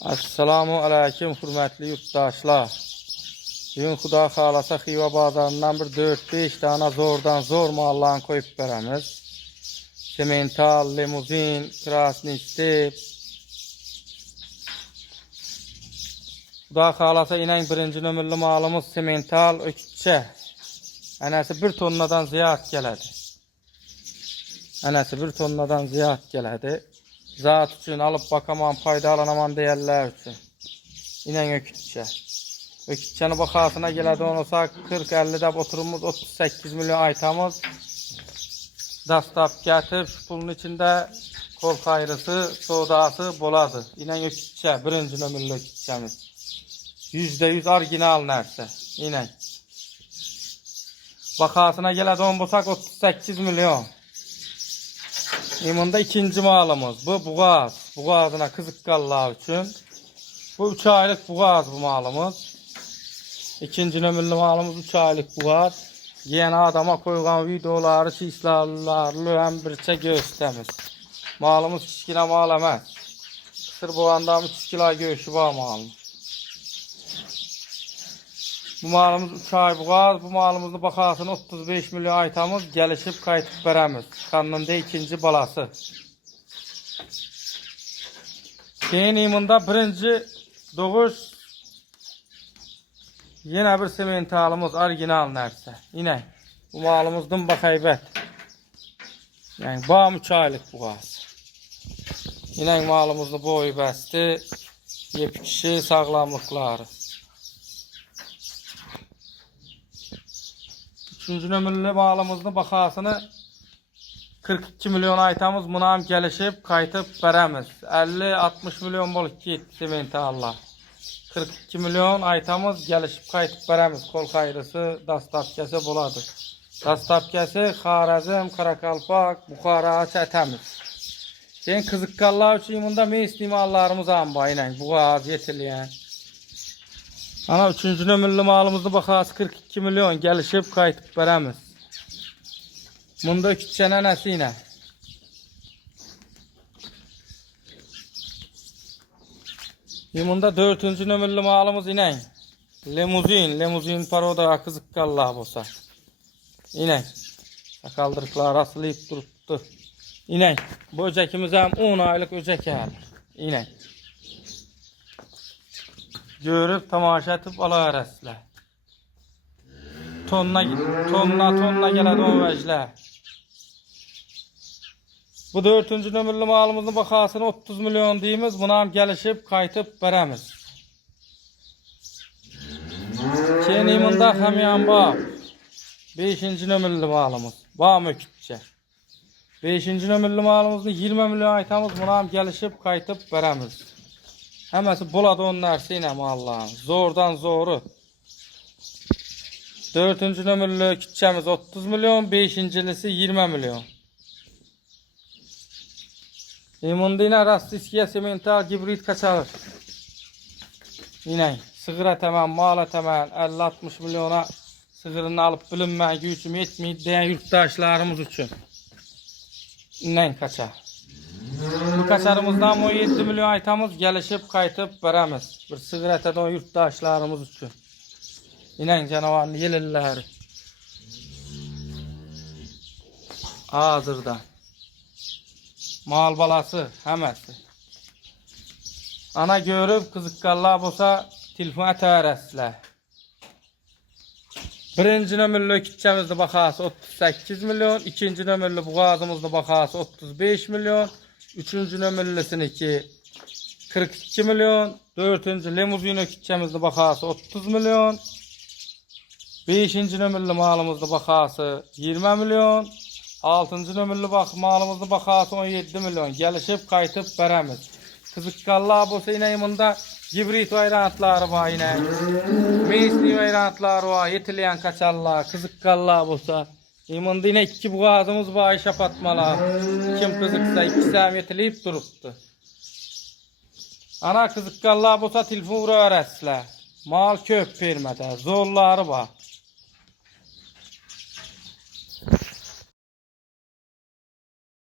Assalamu alaikum hürmetli yurttaşlar. Bugün Xuda xalasa Xiva bazarından bir 4-5 tane zordan zor mallarını koyup veremiz. Semental, limuzin, krasni step. Xuda xalasa inen birinci nömürlü malımız semental ökütçe. Anası 1 tonnadan ziyad geledi. Anası 1 tonnadan ziyad geledi. Zat üçün alıp bakaman, faydalanaman deyərlər üçün. İnən ökütçe. Ökütçenin bakasına geledi olursa 40-50'de oturumuz 38 milyon aytamız. Dastap getir, şu pulun içinde kol kayrısı, sodası boladı. İnən ökütçe, birinci nömürlü ökütçemiz. %100 orijinal nerse. İnən. Bakasına geledi olursak 38 milyon. İmunda ikinci malımız. Bu buğaz. Buğazına kızıkkallar için. Bu 3 aylık buğaz bu malımız. İkinci nömürlü malımız 3 aylık buğaz. Yeni adama koyulan videoları, çizgilerle hem birçe gösterimiz. Malımız kişkine mal emez. Kısır boğandan 3 kilo göğüşü var malımız. Bu malımız 3 ay buğaz. Bu malımızın bakasını 35 milyon aytamız gelişip kayıtıp veremiz. Kanında ikinci balası. Şeyin imında birinci doğuş yine bir sementalımız orijinal nerse. Yine bu malımızdan bakaybet. Yani bağım 3 aylık buğaz. Yine malımızda boyu bəsti. Yepkişi sağlamlıkları. Üçüncü nömürlü malımızın bakasını 42 milyon aytamız munam gelişip kayıtıp veremiz. 50-60 milyon bolup gitti sementallar. 42 milyon aytamız gelişip kayıtıp veremiz. Kol kayrısı, dastapkesi buladı. Dastapkesi Xarəzm, Karakalpak, Buxara, çətəmiz. Sen kızıkkallar için bunda mesli mallarımız ambayla buğaz yetirleyen. Ana 3. nömürlü malımızın bakası 42 milyon gelişip kayıtıp veremiz. Bunda küçüğüne nesine. Bunda 4. nömürlü malımız inen. Limuzin paroda kızıkkallah olsa. İnen. Sakaldırıklar asılayıp duruptu. İnen. Bu öcekimiz hem 10 aylık öcek yani. İnen. Görüp tamaşa edip alarasla. Tonla geledi o vecler. Bu 4. nömürlü malımızın bakasını 30 milyon deyimiz. Buna gelişip kayıtıp veremiz. Keniminde hemen bak. 5. nömürlü malımız. Bağım ökütçe. 5. nömürlü malımızın 20 milyon aytamız. Buna gelişip kayıtıp veremiz. Həməsi buladı onlar seylə mallarım. Zordan zoru. 4. nömürlü küçəmiz 30 milyon. 5.lisi 20 milyon. İmunda yine rastiskiye semental gibrit kaçalır. Yine sığıra təmən, mala təmən 50-60 milyona sığırını alıp bilinmə gücüm yetmeyip deyən yurttaşlarımız üçün. Yine kaçar. Bu kaçarımızdan 17 milyon aytamız gelişip kayıtıp veremiz. Bir sığıratadan yurttaşlarımız için. İnen canavarlı yelilleri. Hazırda. Mal balası həməsi. Ana görüp kızıkkallar olsa telefon ətərəslər. 1. nömürlü küçəmizdə bakası 38 milyon. 2. nömürlü buğazımızda bakası 35 milyon. 3. nömürlüsünki 42 milyon. 4. limuzin küçəmizdə bakası 30 milyon. 5. nömürlü malımızda bakası 20 milyon. 6. nömürlü malımızda bakası 17 milyon. Gelişip kayıtıp veremiz. Kızıkkallar olsa yine imında gibrit vayrantları var yine. Mesli vayrantları var. Yetileyen kaçarlar. Kızıkkallar olsa. İmında yine 2 buğazımız var. İş yapatmalar. Kim kızıksa 2 səhəm yetileyip duruptu. Ana kızıkkallar olsa telefon vura öğretsizler. Mal köp vermede. Zorları var.